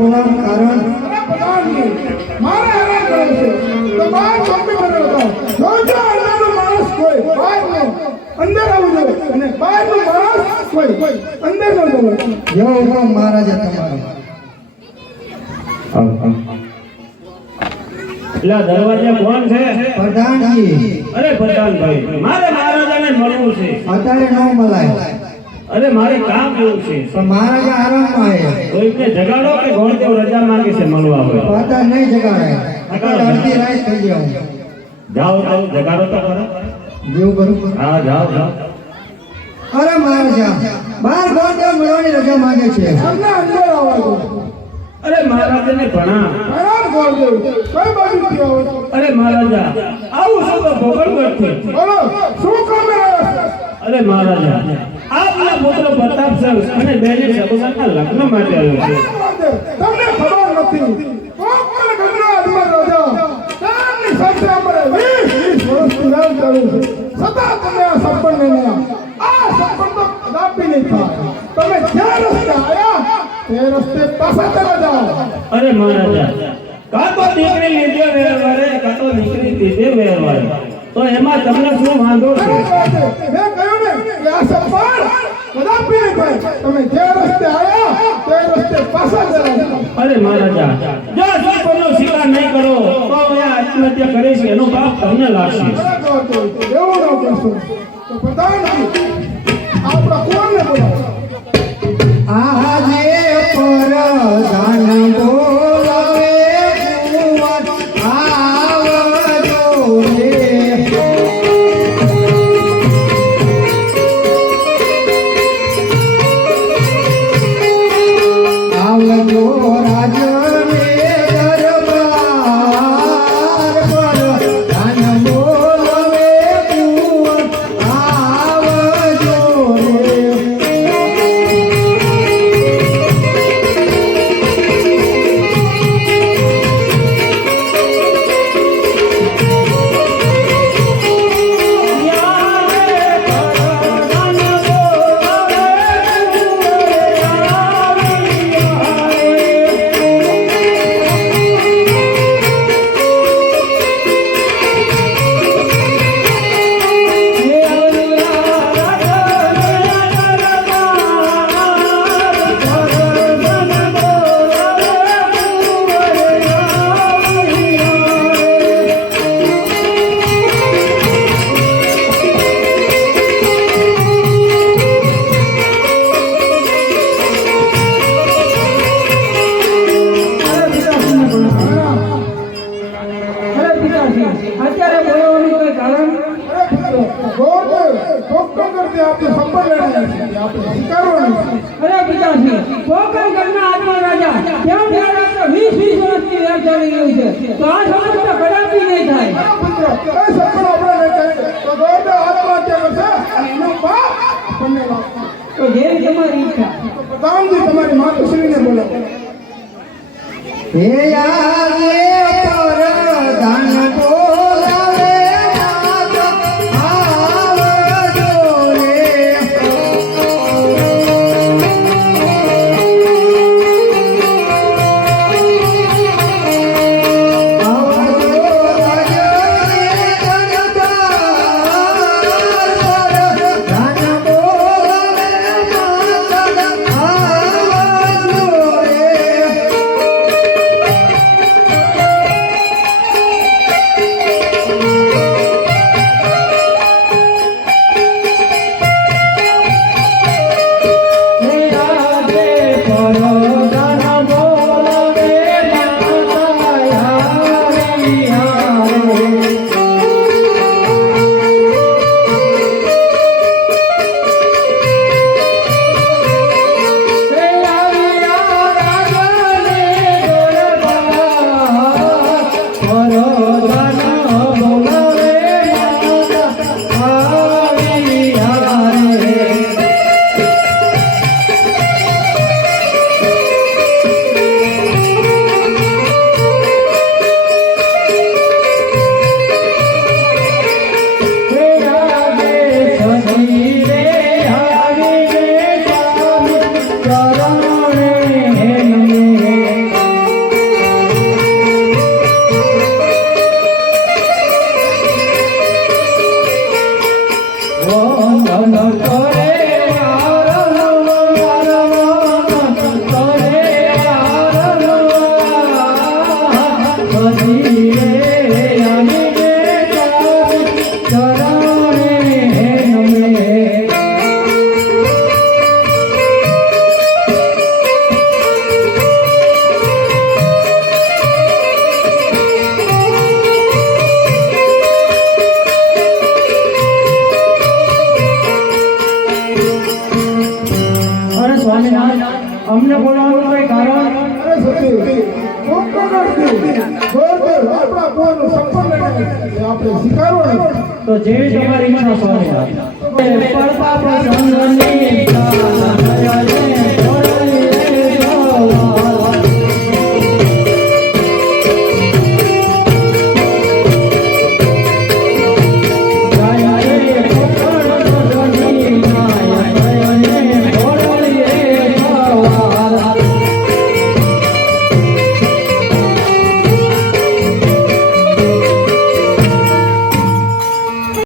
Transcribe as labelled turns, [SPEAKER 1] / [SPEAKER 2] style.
[SPEAKER 1] બોલાવવાનું કારણ?
[SPEAKER 2] અરે પ્રધાનજી, મારે હેરાન કરે છે તો બહાર ચોકી પર બતાવો. જો જો માણસ કોઈ બહારનો અંદર આવવું જોઈએ અને બહારનો માણસ કોઈ અંદર ન જવું
[SPEAKER 1] જેવો હુકમ મહારાજા તમારો.
[SPEAKER 3] એટલે આ દરવાજા કોણ છે?
[SPEAKER 1] પ્રધાનજી.
[SPEAKER 3] અરે પ્રધાનભાઈ મારે મહારાજાને મળવું છે.
[SPEAKER 1] અત્યારે ન મલાય.
[SPEAKER 3] અરે મારે કામ એવું છે.
[SPEAKER 1] પણ મહારાજા આરામમાં છે.
[SPEAKER 3] તો એમને જગાડો કે ગોળદેવ રજા માંગે છે મળવા હોય
[SPEAKER 1] પાતા નહીં જગાડે. અત્યારે અડધી રાત થઈ ગયો
[SPEAKER 3] જાઓ તો જગાડો તો કરો
[SPEAKER 1] જેવું કરું.
[SPEAKER 3] હા જાઓ જાઓ.
[SPEAKER 1] અરે મહારાજા બાર ગોળદેવ મળવાની રજા માંગે છે.
[SPEAKER 2] અમને અંદર આવવા અરે
[SPEAKER 3] અરે મહારાજાને ભણા
[SPEAKER 2] હેરાન કરજો કઈ બાજુથી આવો
[SPEAKER 3] અરે મહારાજા આવું શું તો ભોગળગઢથી
[SPEAKER 2] બોલો શું કામ આવ્યા છો?
[SPEAKER 3] અરે મહારાજા આપના પુત્ર પ્રતાપસિંહ અને બેની સગુનાના લગ્ન માટે આવ્યો છે.
[SPEAKER 2] તમને ખબર નથી. કોકણ ગંગા અજમર રાજા તેમની સાથે અમારે વીસ વીસ વર્ષથી ચાલુ છે. છતાં તમે આ સંપન્ન ને આ સંપન્ન તો કદાપી નહીં થાય. તમે જે રસ્તે આયા તે રસ્તે પાછા ચાલા જાઓ.
[SPEAKER 3] અરે મહારાજા કાં તો દીકરી લીધે વેરવારે કાં તો દીકરી દીધે વેરવારે તો એમાં તમને શું વાંધો છે?
[SPEAKER 2] મેં કહ્યું ને કે આ સંપન્ન કદાપી નહીં થાય તમે જે રસ્તે આવ્યા તે રસ્તે પાછા જાઓ
[SPEAKER 3] અરે મહારાજા જો સરપંચનો શિકાર નહીં કરો તો આ આત્મહત્યા છે એનો પાપ તમને લાગશે.
[SPEAKER 2] એવું ન કરશો તો પ્રધાનજી આપણા કોણને બોલાવો? ડોક્ટર આપણે સંપર્ક લેવાના છે આપણે સ્વીકારવાનું છે.
[SPEAKER 4] અરે પિતાજી પોકર કરના આત્મા રાજા ત્યાં ત્યાં રાત્રે વીસ વીસ વર્ષથી રાજ ચાલી રહ્યું છે? તો આ સમસ્યા કદાપી નહીં થાય.
[SPEAKER 2] પુત્ર એ સપન આપણે નહીં કરે તો ગોળ આત્મહત્યા કરશે અને એનો પાપ આપણને લાગશે.
[SPEAKER 4] તો જે તમારી ઈચ્છા.
[SPEAKER 2] તો પ્રધાનજી તમારી માતુશ્રીને બોલાવો.
[SPEAKER 1] હે આજે ಮಾರೇ no, no, no, no,
[SPEAKER 5] Swaminarayan બોલાવવાનું કોઈ કારણ?
[SPEAKER 2] અરે સતી કોકણથી ગોરદેવ આપણા કોઈનું સંપન્ન આપણે સ્વીકારવાનું
[SPEAKER 5] તો જેવી તમારી ઈચ્છા સ્વામી પડતા પ્રસંગની